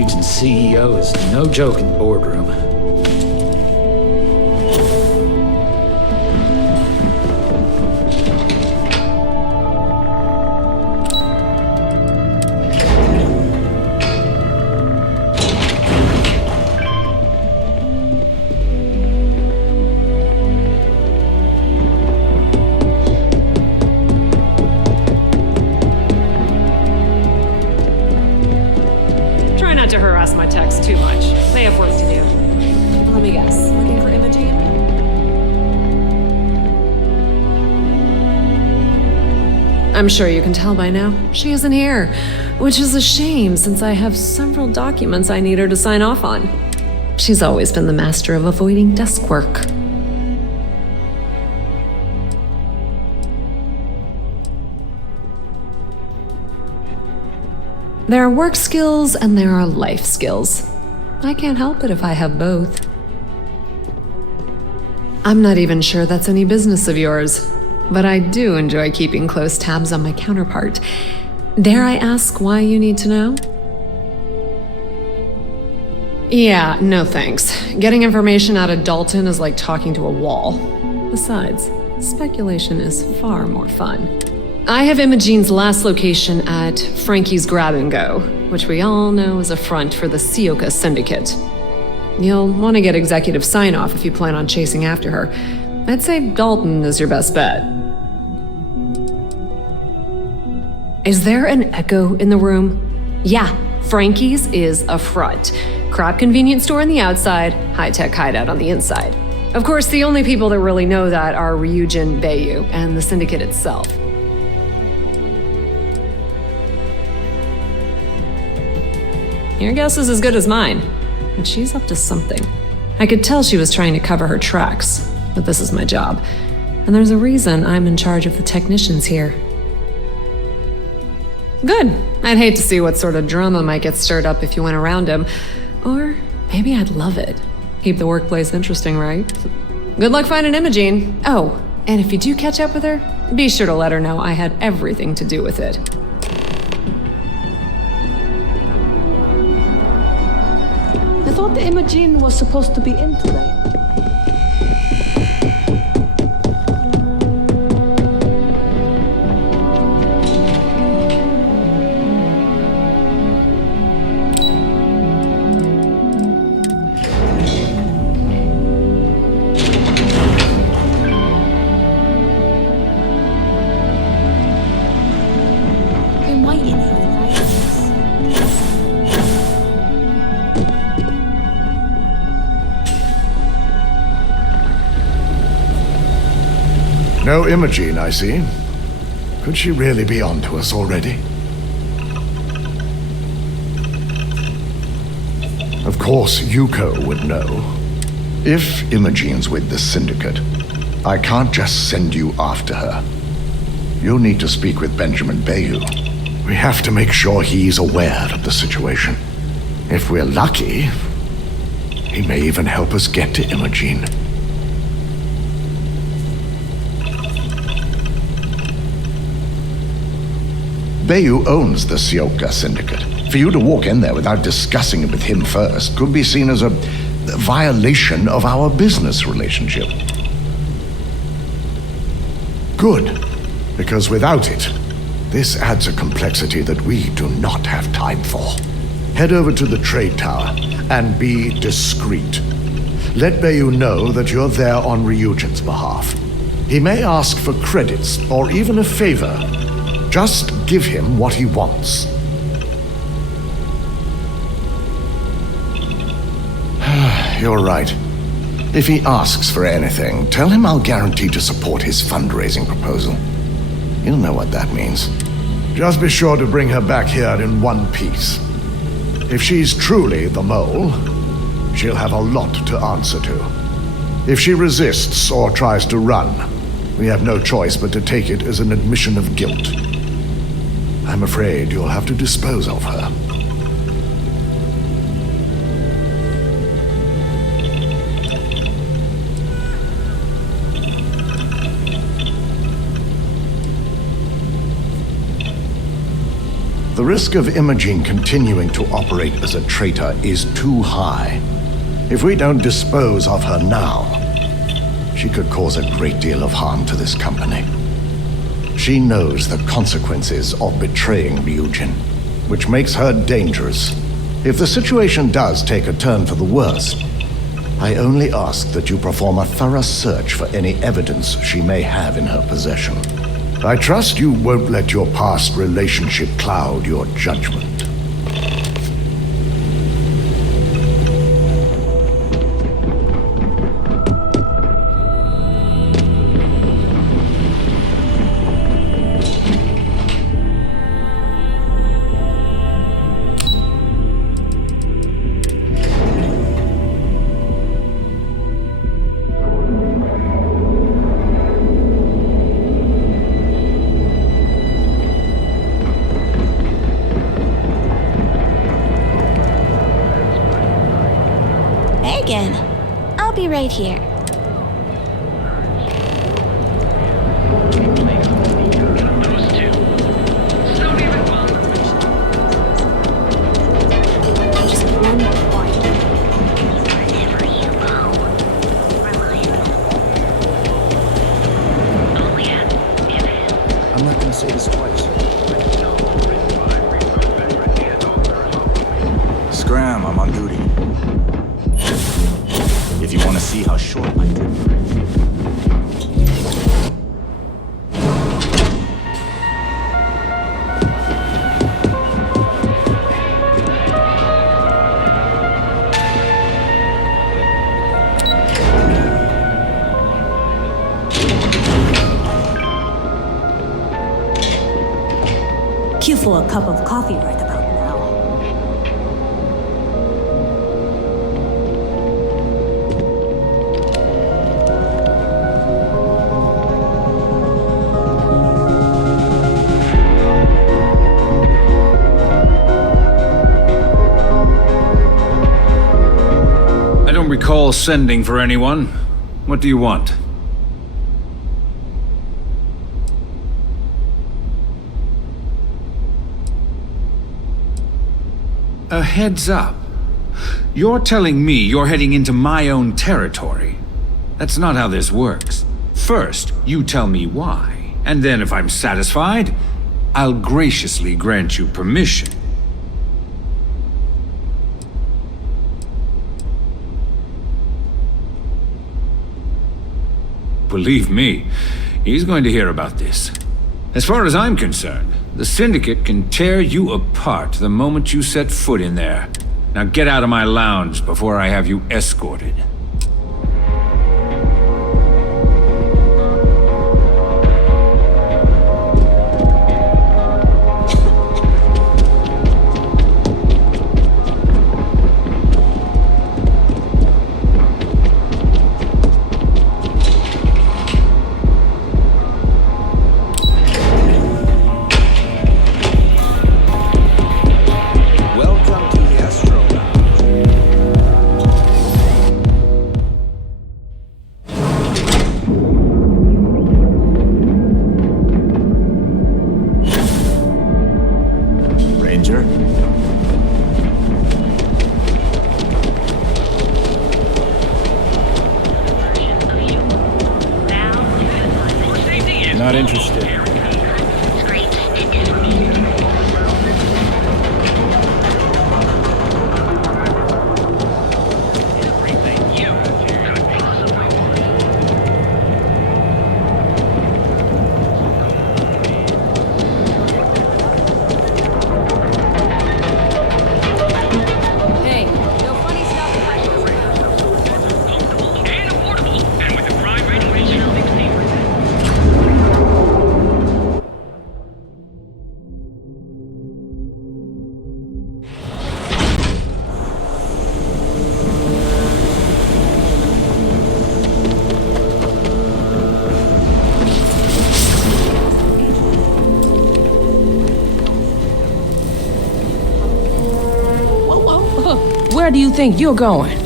Ryujin CEO is no joke in the boardroom. To harass my techs too much. They have work to do. Let me guess. Looking for Imogene? I'm sure you can tell by now. She isn't here, which is a shame since I have several documents I need her to sign off on. She's always been the master of avoiding desk work. There are work skills and there are life skills. I can't help it if I have both. I'm not even sure that's any business of yours, but I do enjoy keeping close tabs on my counterpart. Dare I ask why you need to know? Yeah, no thanks. Getting information out of Dalton is like talking to a wall. Besides, speculation is far more fun. I have Imogene's last location at Frankie's Grab and Go, which we all know is a front for the Sioka Syndicate. You'll want to get executive sign-off if you plan on chasing after her. I'd say Dalton is your best bet. Is there an echo in the room? Yeah, Frankie's is a front. Crap convenience store on the outside, high-tech hideout on the inside. Of course, the only people that really know that are Ryujin, Bayu, and the Syndicate itself. Your guess is as good as mine, but she's up to something. I could tell she was trying to cover her tracks, but this is my job, and there's a reason I'm in charge of the technicians here. Good. I'd hate to see what sort of drama might get stirred up if you went around him, or maybe I'd love it. Keep the workplace interesting, right? Good luck finding Imogene. Oh, and if you do catch up with her, be sure to let her know I had everything to do with it. I thought Imogene was supposed to be in today. There might any other items. No Imogene, I see. Could she really be onto us already? Of course, Yuko would know. If Imogene's with the Syndicate, I can't just send you after her. You'll need to speak with Benjamin Bayu. We have to make sure he's aware of the situation. If we're lucky, he may even help us get to Imogene. Bayu owns the Sioka Syndicate. For you to walk in there without discussing it with him first could be seen as a violation of our business relationship. Good, because without it, this adds a complexity that we do not have time for. Head over to the trade tower and be discreet. Let Bayu know that you're there on Ryujin's behalf. He may ask for credits or even a favor. Just give him what he wants. You're right. If he asks for anything, tell him I'll guarantee to support his fundraising proposal. You'll know what that means. Just be sure to bring her back here in one piece. If she's truly the mole, she'll have a lot to answer to. If she resists or tries to run, we have no choice but to take it as an admission of guilt. I'm afraid you'll have to dispose of her. The risk of Imogen continuing to operate as a traitor is too high. If we don't dispose of her now, she could cause a great deal of harm to this company. She knows the consequences of betraying Ryujin, which makes her dangerous. If the situation does take a turn for the worse, I only ask that you perform a thorough search for any evidence she may have in her possession. I trust you won't let your past relationship cloud your judgment. Again. I'll be right here. Just one point. I'm not gonna say this twice. Scram, I'm on duty. If you want to see how short my trip. Cue for a cup of coffee right about now. I don't recall sending for anyone. What do you want? A heads up. You're telling me you're heading into my own territory. That's not how this works. First, you tell me why, and then if I'm satisfied, I'll graciously grant you permission. Believe me, he's going to hear about this. As far as I'm concerned, the Syndicate can tear you apart the moment you set foot in there. Now get out of my lounge before I have you escorted. Not interested. Hey, no funny stuff. And affordable, and with a crime rate ratio of 16%. Where do you think you're going?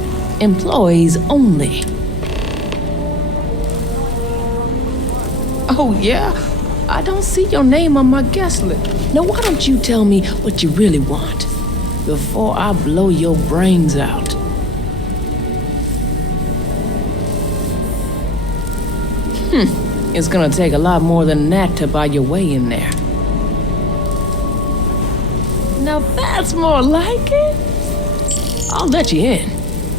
Employees only. Oh, yeah? I don't see your name on my guest list. Now why don't you tell me what you really want before I blow your brains out? It's gonna take a lot more than that to buy your way in there. Now that's more like it. I'll let you in,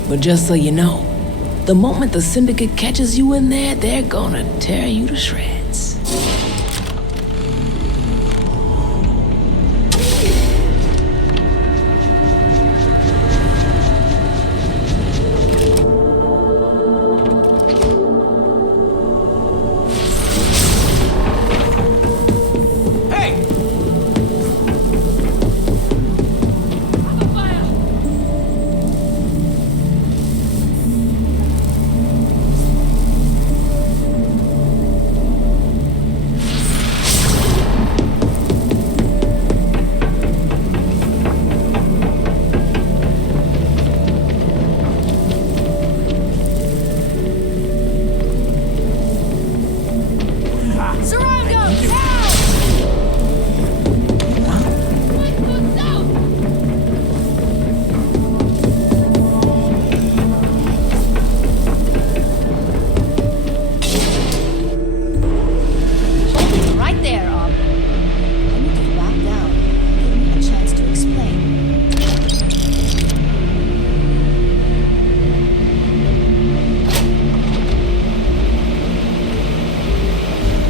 but just so you know, the moment the Syndicate catches you in there, they're gonna tear you to shreds.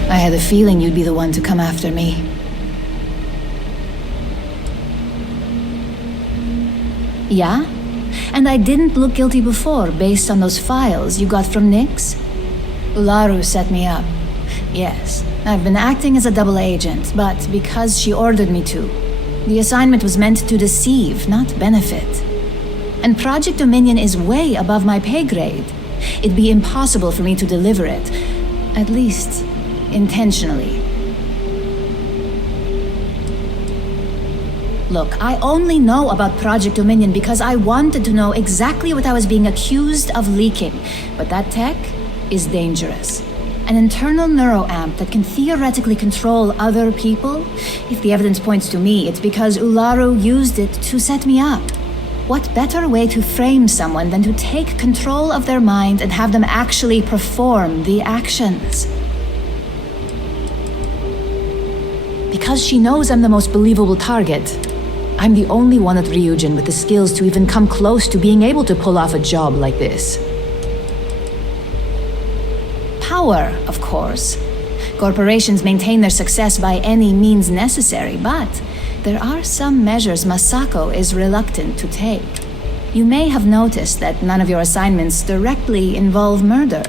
I had a feeling you'd be the one to come after me. Yeah? And I didn't look guilty before, based on those files you got from Nyx? Ularu set me up. Yes, I've been acting as a double agent, but because she ordered me to. The assignment was meant to deceive, not benefit. And Project Dominion is way above my pay grade. It'd be impossible for me to deliver it. At least, intentionally. Look, I only know about Project Dominion because I wanted to know exactly what I was being accused of leaking. But that tech is dangerous. An internal neuroamp that can theoretically control other people? If the evidence points to me, it's because Ularu used it to set me up. What better way to frame someone than to take control of their mind and have them actually perform the actions? Because she knows I'm the most believable target. I'm the only one at Ryujin with the skills to even come close to being able to pull off a job like this. Power, of course. Corporations maintain their success by any means necessary, but there are some measures Masako is reluctant to take. You may have noticed that none of your assignments directly involve murder.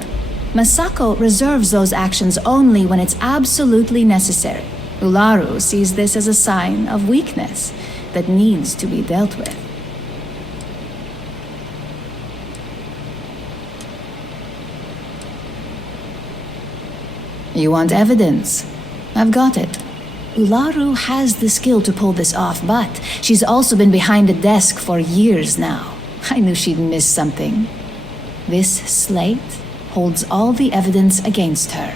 Masako reserves those actions only when it's absolutely necessary. Ularu sees this as a sign of weakness that needs to be dealt with. You want evidence? I've got it. Ularu has the skill to pull this off, but she's also been behind a desk for years now. I knew she'd miss something. This slate holds all the evidence against her.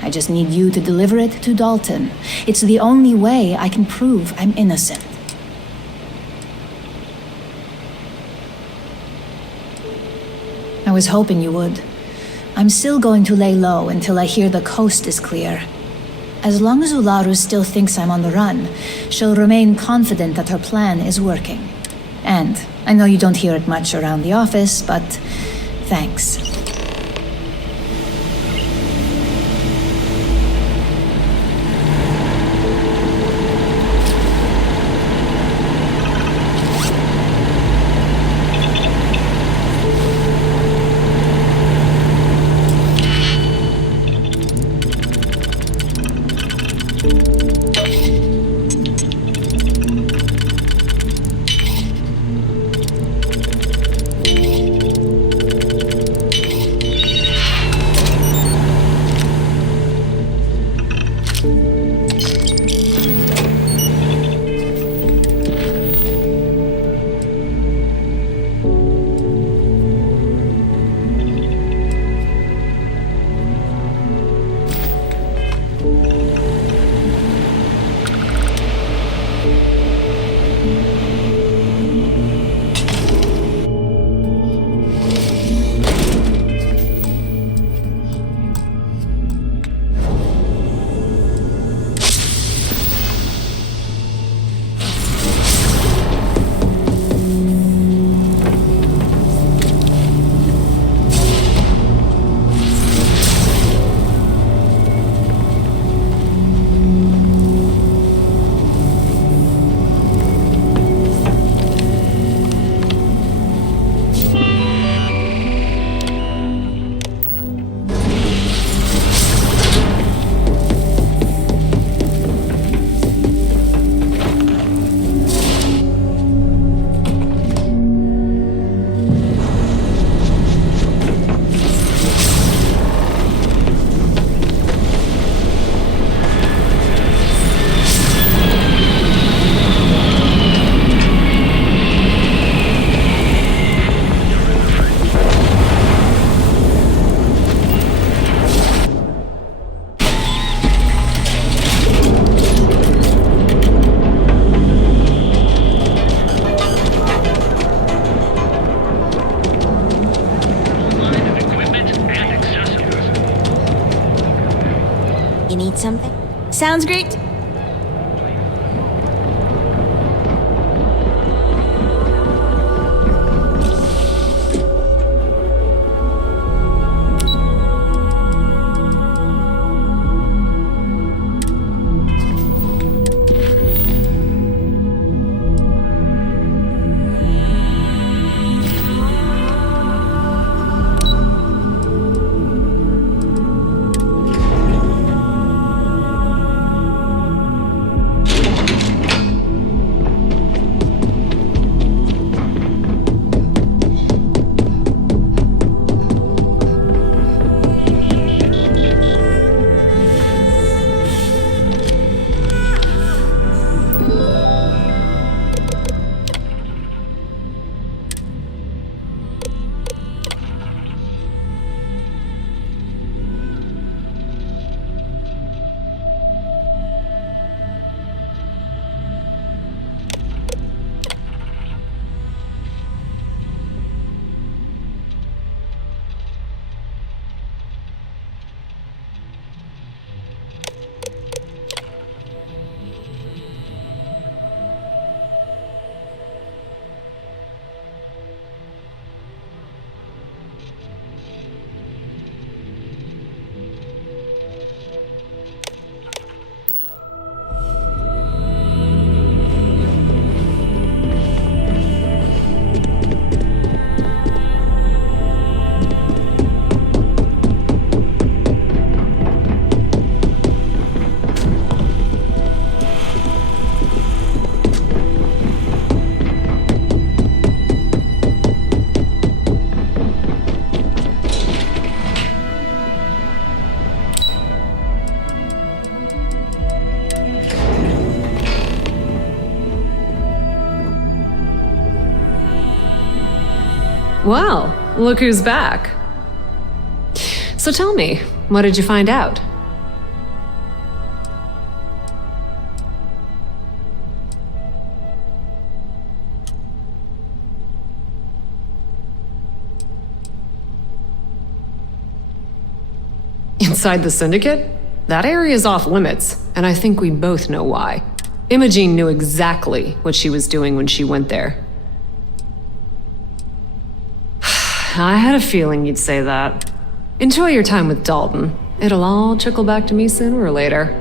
I just need you to deliver it to Dalton. It's the only way I can prove I'm innocent. I was hoping you would. I'm still going to lay low until I hear the coast is clear. As long as Ularu still thinks I'm on the run, she'll remain confident that her plan is working. And I know you don't hear it much around the office, but thanks. something. Sounds great. Well, look who's back. So tell me, what did you find out? Inside the Syndicate? That area is off limits, and I think we both know why. Imogene knew exactly what she was doing when she went there. I had a feeling you'd say that. Enjoy your time with Dalton. It'll all trickle back to me sooner or later.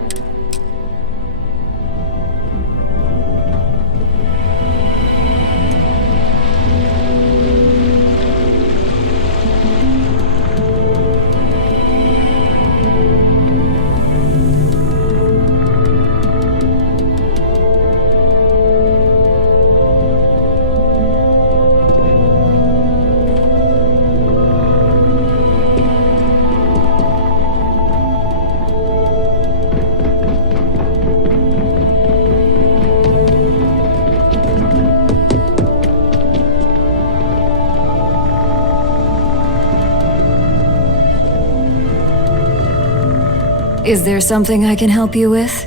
Is there something I can help you with?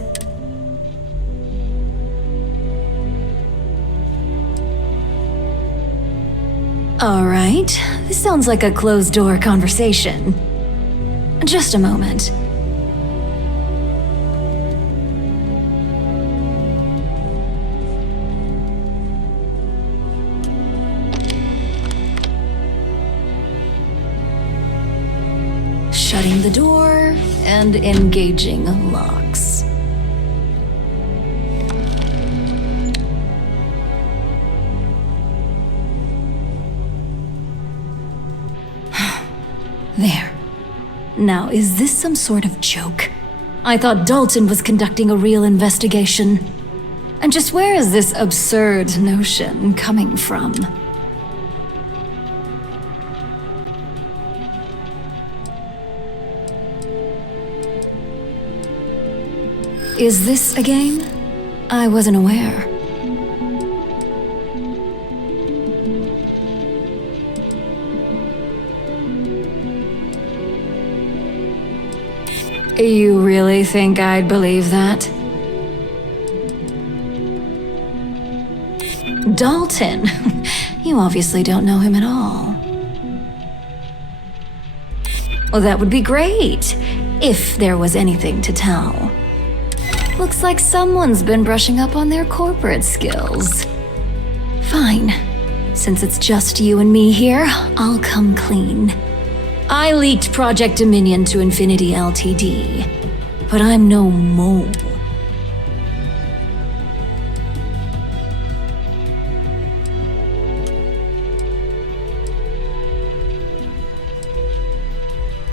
All right, this sounds like a closed-door conversation. Just a moment. Shutting the door and engaging locks. There. Now, is this some sort of joke? I thought Dalton was conducting a real investigation. And just where is this absurd notion coming from? Is this a game? I wasn't aware. You really think I'd believe that? Dalton? You obviously don't know him at all. Well, that would be great. if there was anything to tell. Looks like someone's been brushing up on their corporate skills. Fine. Since it's just you and me here, I'll come clean. I leaked Project Dominion to Infinity Ltd, but I'm no mole.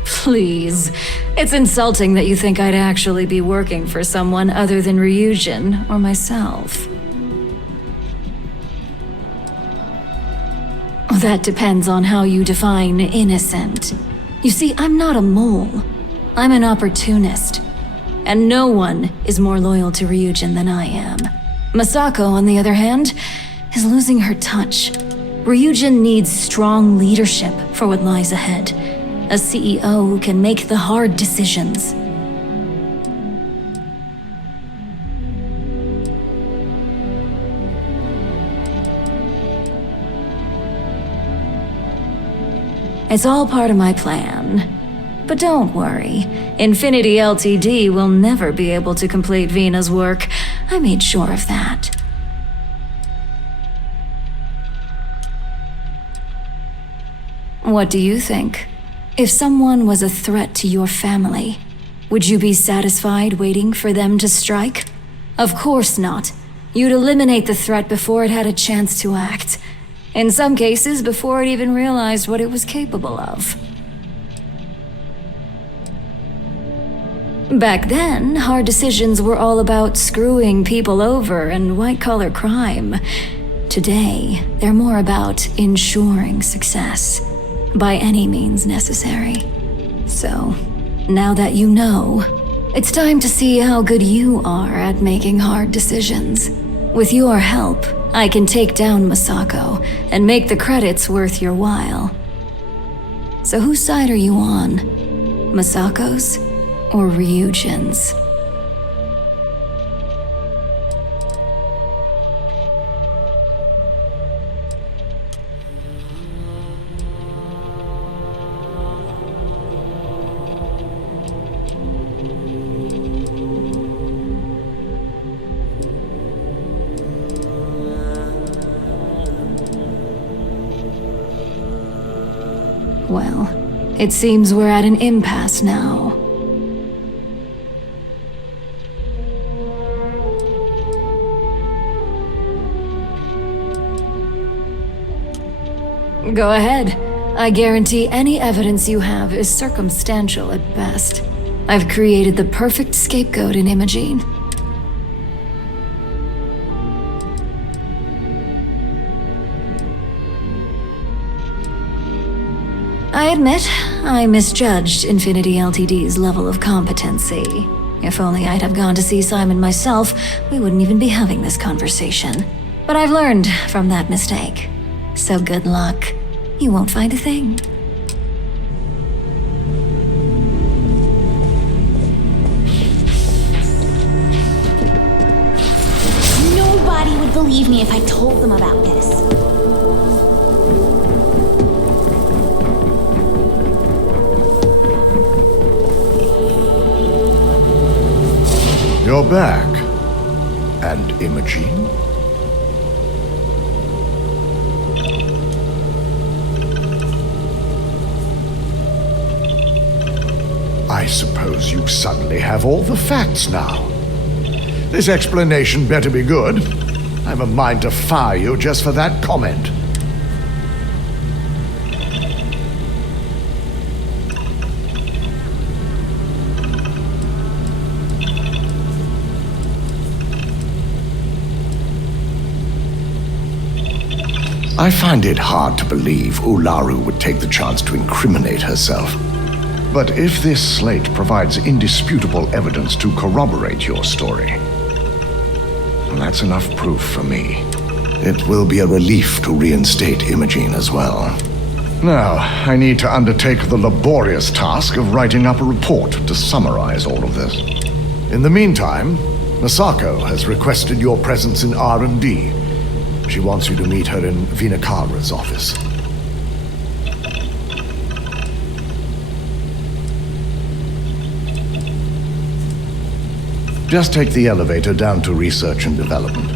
Please. It's insulting that you think I'd actually be working for someone other than Ryujin or myself. That depends on how you define innocent. You see, I'm not a mole. I'm an opportunist. And no one is more loyal to Ryujin than I am. Masako, on the other hand, is losing her touch. Ryujin needs strong leadership for what lies ahead. A CEO who can make the hard decisions. It's all part of my plan. But don't worry, Infinity Ltd will never be able to complete Vina's work. I made sure of that. What do you think? If someone was a threat to your family, would you be satisfied waiting for them to strike? Of course not. You'd eliminate the threat before it had a chance to act. In some cases, before it even realized what it was capable of. Back then, hard decisions were all about screwing people over and white-collar crime. Today, they're more about ensuring success. By any means necessary. So, now that you know, it's time to see how good you are at making hard decisions. With your help, I can take down Masako and make the credits worth your while. So whose side are you on? Masako's or Ryujin's? Well, it seems we're at an impasse now. Go ahead. I guarantee any evidence you have is circumstantial at best. I've created the perfect scapegoat in Imogene. I admit, I misjudged Infinity Ltd's level of competency. If only I'd have gone to see Simon myself, we wouldn't even be having this conversation. But I've learned from that mistake. So good luck. You won't find a thing. Nobody would believe me if I told them about this. You're back. And Imogene? I suppose you suddenly have all the facts now. This explanation better be good. I've a mind to fire you just for that comment. I find it hard to believe Ularu would take the chance to incriminate herself. But if this slate provides indisputable evidence to corroborate your story, well, that's enough proof for me. It will be a relief to reinstate Imogene as well. Now, I need to undertake the laborious task of writing up a report to summarize all of this. In the meantime, Masako has requested your presence in R&D. She wants you to meet her in Vinakara's office. Just take the elevator down to research and development.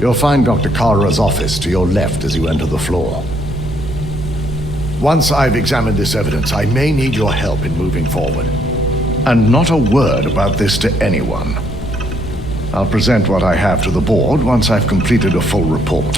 You'll find Dr. Kara's office to your left as you enter the floor. Once I've examined this evidence, I may need your help in moving forward. And not a word about this to anyone. I'll present what I have to the board once I've completed a full report.